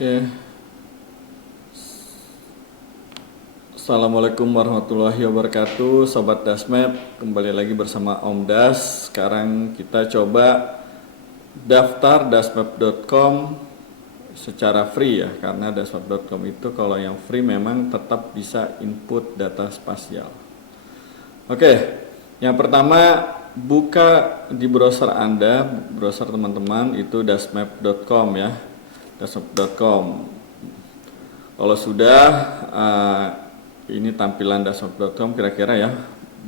Oke, Assalamualaikum warahmatullahi wabarakatuh, Sobat Dasmap. Kembali lagi bersama Om Das. Sekarang kita coba daftar dasmap.com secara free ya, karena dasmap.com itu kalau yang free memang tetap bisa input data spasial. Oke, yang pertama buka di browser Anda, browser teman-teman itu dasmap.com ya, dasmap.com. Kalau sudah ini tampilan dasmap.com kira-kira ya,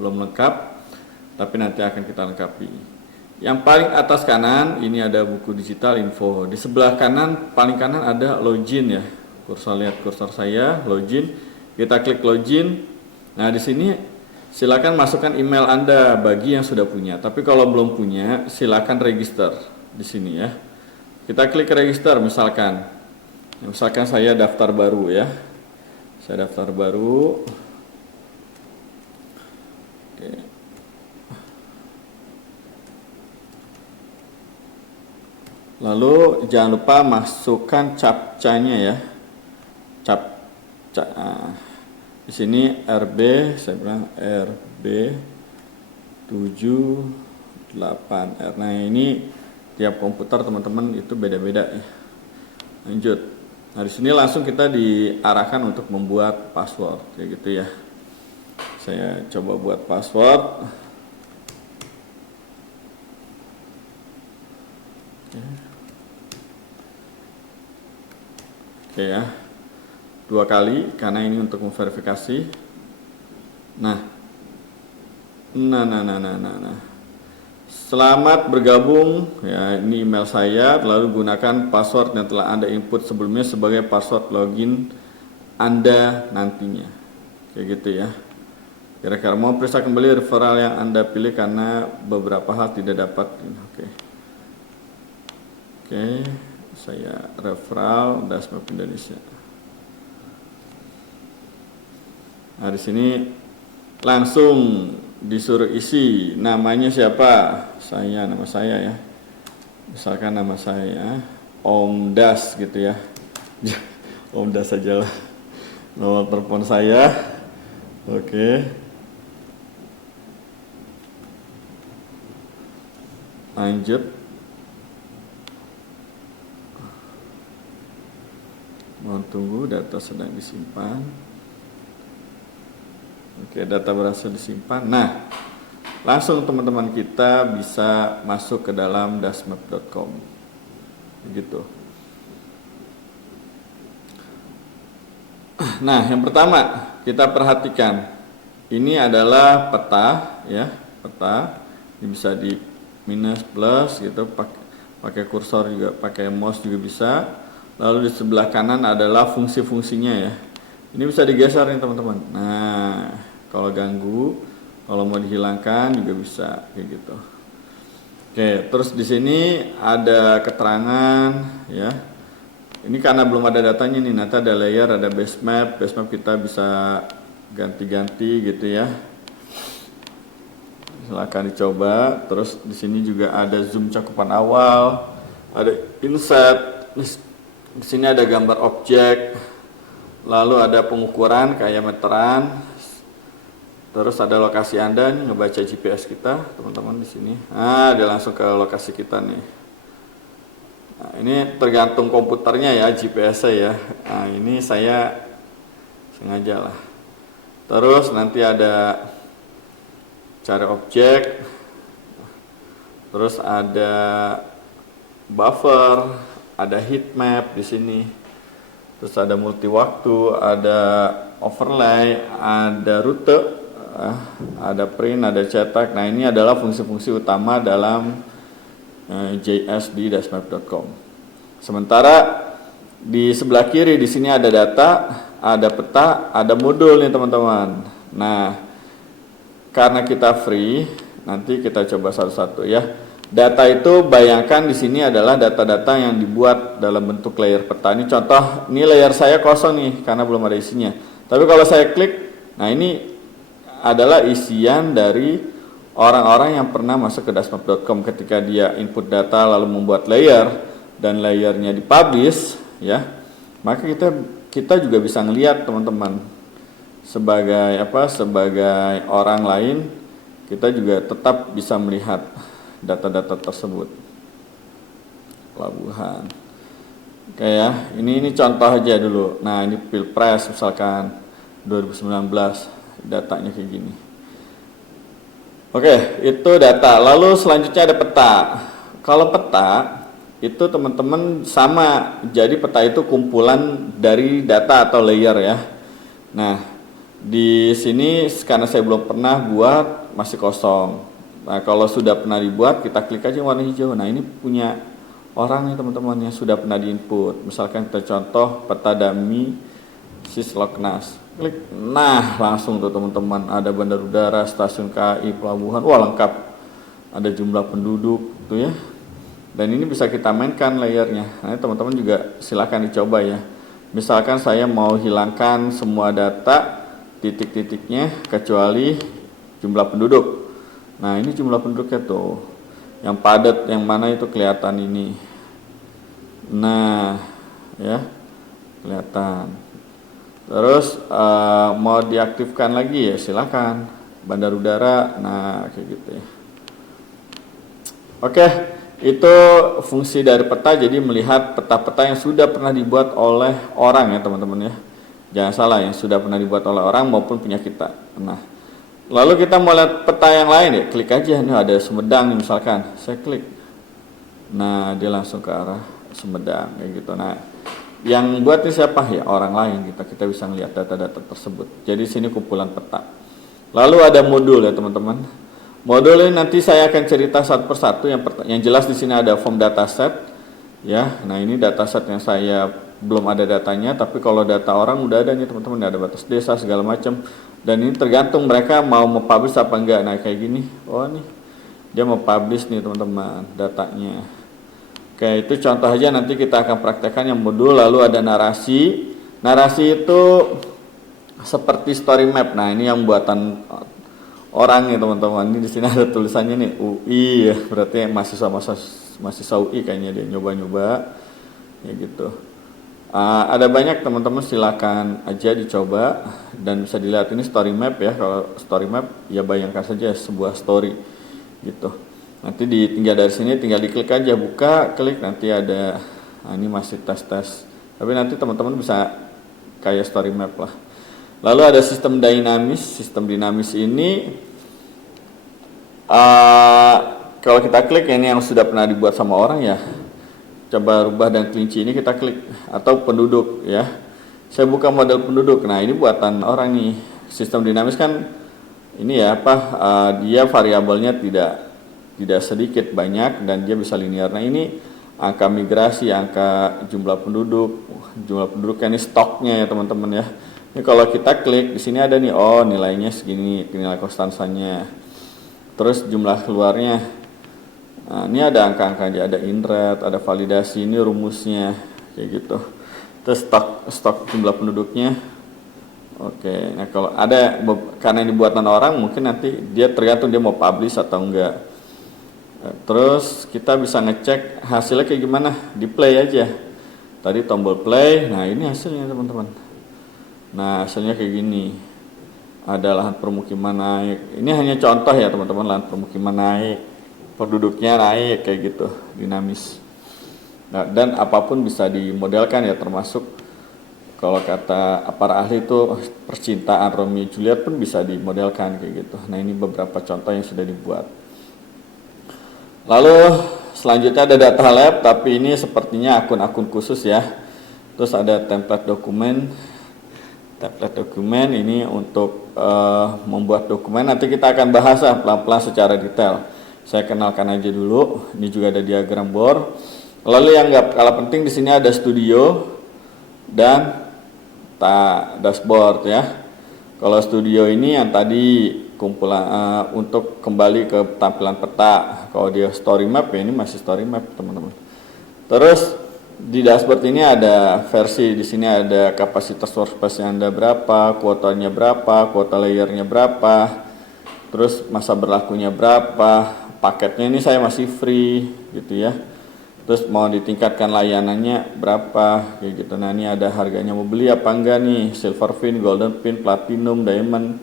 belum lengkap, tapi nanti akan kita lengkapi. Yang paling atas kanan ini ada buku digital info. Di sebelah kanan paling kanan ada login ya. Lihat kursor saya, login. Kita klik login. Nah, di sini silakan masukkan email Anda bagi yang sudah punya. Tapi kalau belum punya, silakan register di sini ya. Kita klik register misalkan. Misalkan saya daftar baru ya. Saya daftar baru. Oke. Lalu jangan lupa masukkan captcha-nya ya. Captcha. Di sini RB, saya bilang RB 78R. Nah, ini tiap komputer teman-teman itu beda-beda ya. Lanjut. Nah, di sini langsung kita diarahkan untuk membuat password kayak gitu ya. Saya coba buat password. Oke ya. 2 kali karena ini untuk memverifikasi. Nah. Selamat bergabung ya, ini email saya, lalu gunakan password yang telah Anda input sebelumnya sebagai password login Anda nantinya. Kayak gitu ya. Kira-kira mau periksa kembali referral yang Anda pilih karena beberapa hal tidak dapat. Oke, saya referral Dasmap Indonesia. Nah, di sini langsung disuruh isi namanya siapa, nama saya ya, misalkan nama saya Om Das gitu ya. Om Das saja lah, nomor telepon saya. Oke, lanjut. Mohon tunggu, data sedang disimpan. Oke, data berhasil disimpan. Nah, langsung teman-teman kita bisa masuk ke dalam dasmap.com. Begitu. Nah, yang pertama kita perhatikan, ini adalah peta ya, peta. Ini bisa di minus plus gitu, pakai kursor juga, pakai mouse juga bisa. Lalu di sebelah kanan adalah fungsi-fungsinya ya. Ini bisa digeser nih teman-teman. Nah, kalau ganggu, kalau mau dihilangkan juga bisa kayak gitu. Oke, terus di sini ada keterangan ya. Ini karena belum ada datanya nih, nanti ada layer, ada base map kita bisa ganti-ganti gitu ya. Silakan dicoba. Terus di sini juga ada zoom cakupan awal, ada inset. Di sini ada gambar objek. Lalu ada pengukuran kayak meteran. Terus ada lokasi Anda nih, ngebaca GPS kita, teman-teman di sini. Nah, dia langsung ke lokasi kita nih. Nah, ini tergantung komputernya ya, GPS-nya ya. Nah, ini saya sengaja lah. Terus nanti ada cari objek. Terus ada buffer, ada heat map di sini. Terus ada multi waktu, ada overlay, ada rute, ada print, ada cetak. Nah, ini adalah fungsi-fungsi utama dalam JS di dasmap.com. Sementara di sebelah kiri di sini ada data, ada peta, ada modul nih teman-teman. Nah, karena kita free, nanti kita coba satu-satu ya. Data itu bayangkan di sini adalah data-data yang dibuat dalam bentuk layer peta. Ini contoh, ini layer saya kosong nih karena belum ada isinya. Tapi kalau saya klik, nah ini adalah isian dari orang-orang yang pernah masuk ke dasmap.com ketika dia input data lalu membuat layer dan layernya dipublish ya. Maka kita juga bisa ngelihat teman-teman, sebagai sebagai orang lain kita juga tetap bisa melihat data-data tersebut. Pelabuhan. Oke ya, ini contoh aja dulu. Nah, ini Pilpres misalkan 2019, datanya kayak gini. Oke, itu data. Lalu selanjutnya ada peta. Kalau peta itu teman-teman sama, jadi peta itu kumpulan dari data atau layer ya. Nah, di sini karena saya belum pernah buat, masih kosong. Nah, kalau sudah pernah dibuat, kita klik aja warna hijau. Nah, ini punya orang nih teman-teman yang sudah pernah diinput. Misalkan kita contoh peta dummy Sisloknas. Klik, nah langsung tuh teman-teman, ada bandar udara, stasiun KAI, pelabuhan, wah lengkap. Ada jumlah penduduk tuh ya. Dan ini bisa kita mainkan layernya. Nah, teman-teman juga silakan dicoba ya. Misalkan saya mau hilangkan semua data titik-titiknya kecuali jumlah penduduk. Nah, ini jumlah penduduknya tuh. Yang padat yang mana itu kelihatan ini. Nah, ya. Kelihatan. Terus mau diaktifkan lagi ya silakan, bandar udara, nah kayak gitu ya. Oke, itu fungsi dari peta, jadi melihat peta-peta yang sudah pernah dibuat oleh orang ya teman-teman ya. Jangan salah, yang sudah pernah dibuat oleh orang maupun punya kita. Nah, lalu kita mau lihat peta yang lain ya, klik aja nih, ada Sumedang nih misalkan, saya klik. Nah, dia langsung ke arah Sumedang kayak gitu. Nah, yang buat ini siapa ya, orang lain, kita bisa melihat data-data tersebut. Jadi sini kumpulan peta. Lalu ada modul ya teman-teman. Modul ini nanti saya akan cerita satu persatu. Yang jelas di sini ada form dataset ya. Nah, ini dataset yang saya belum ada datanya, tapi kalau data orang udah ada nih teman-teman, ada batas desa segala macam. Dan ini tergantung mereka mau mempublish apa enggak. Nah, kayak gini. Oh, nih dia mau publish nih teman-teman datanya. Oke, itu contoh aja, nanti kita akan praktekkan yang modul. Lalu ada narasi. Narasi itu seperti story map. Nah, ini yang buatan orang ya teman-teman. Ini di sini ada tulisannya nih UI ya, berarti mahasiswa UI kayaknya dia nyoba-nyoba ya gitu. Ada banyak teman-teman, silakan aja dicoba dan bisa dilihat ini story map ya. Kalau story map ya bayangkan saja sebuah story gitu. Nanti tinggal dari sini tinggal diklik aja, buka, klik, nanti ada, nah ini masih tes-tes, tapi nanti teman-teman bisa kayak story map lah. Lalu ada sistem dinamis ini kalau kita klik ini yang sudah pernah dibuat sama orang ya, coba rubah dan kelinci ini kita klik, atau penduduk ya, saya buka model penduduk. Nah, ini buatan orang nih. Sistem dinamis kan ini ya dia variabelnya tidak sedikit, banyak, dan dia bisa linear. Nah, ini angka migrasi, angka jumlah penduduknya, ini stoknya ya teman-teman ya. Ini kalau kita klik di sini ada nih, oh nilainya segini, nilai konstansanya. Terus jumlah keluarnya. Nah, ini ada angka-angkanya, ada inrat, ada validasi, ini rumusnya kayak gitu. Terus stok jumlah penduduknya. Oke, nah kalau ada, karena ini buatan orang, mungkin nanti dia tergantung dia mau publish atau enggak. Terus kita bisa ngecek hasilnya kayak gimana, di play aja. Tadi tombol play, nah ini hasilnya teman-teman. Nah, hasilnya kayak gini. Ada lahan permukiman naik. Ini hanya contoh ya teman-teman, lahan permukiman naik, penduduknya naik kayak gitu, dinamis. Nah, dan apapun bisa dimodelkan ya, termasuk kalau kata para ahli itu percintaan Romeo Juliet pun bisa dimodelkan kayak gitu. Nah, ini beberapa contoh yang sudah dibuat. Lalu selanjutnya ada data lab, tapi ini sepertinya akun-akun khusus ya. Terus ada template dokumen. Template dokumen ini untuk membuat dokumen. Nanti kita akan bahas pelan-pelan secara detail. Saya kenalkan aja dulu. Ini juga ada diagram board. Lalu yang nggak kalah penting di sini ada studio dan dashboard ya. Kalau studio ini yang tadi kumpulan untuk kembali ke tampilan peta. Kalau dia story map ya, ini masih story map teman-teman. Terus di dashboard ini ada versi, di sini ada kapasitas workspace yang ada berapa, kuotanya berapa, kuota layernya berapa, terus masa berlakunya berapa, paketnya ini saya masih free gitu ya. terus mau ditingkatkan layanannya berapa kayak gitu. Nah ini ada harganya, mau beli apa enggak nih, silver pin, golden pin, platinum, diamond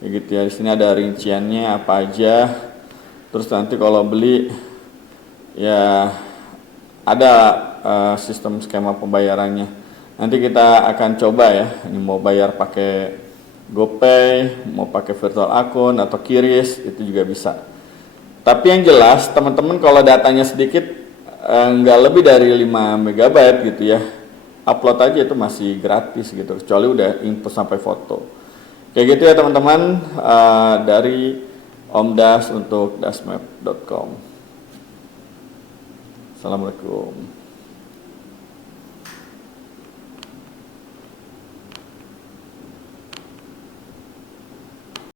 kayak gitu ya. Di sini ada rinciannya apa aja. Terus nanti kalau beli ya ada sistem skema pembayarannya. Nanti kita akan coba ya, ini mau bayar pakai GoPay, mau pakai virtual akun atau QRIS itu juga bisa. Tapi yang jelas teman-teman kalau datanya sedikit, nggak lebih dari 5 MB gitu ya, upload aja itu masih gratis gitu, kecuali udah input sampai foto. Kayak gitu ya teman-teman, dari Om Das untuk dasmap.com. Assalamualaikum.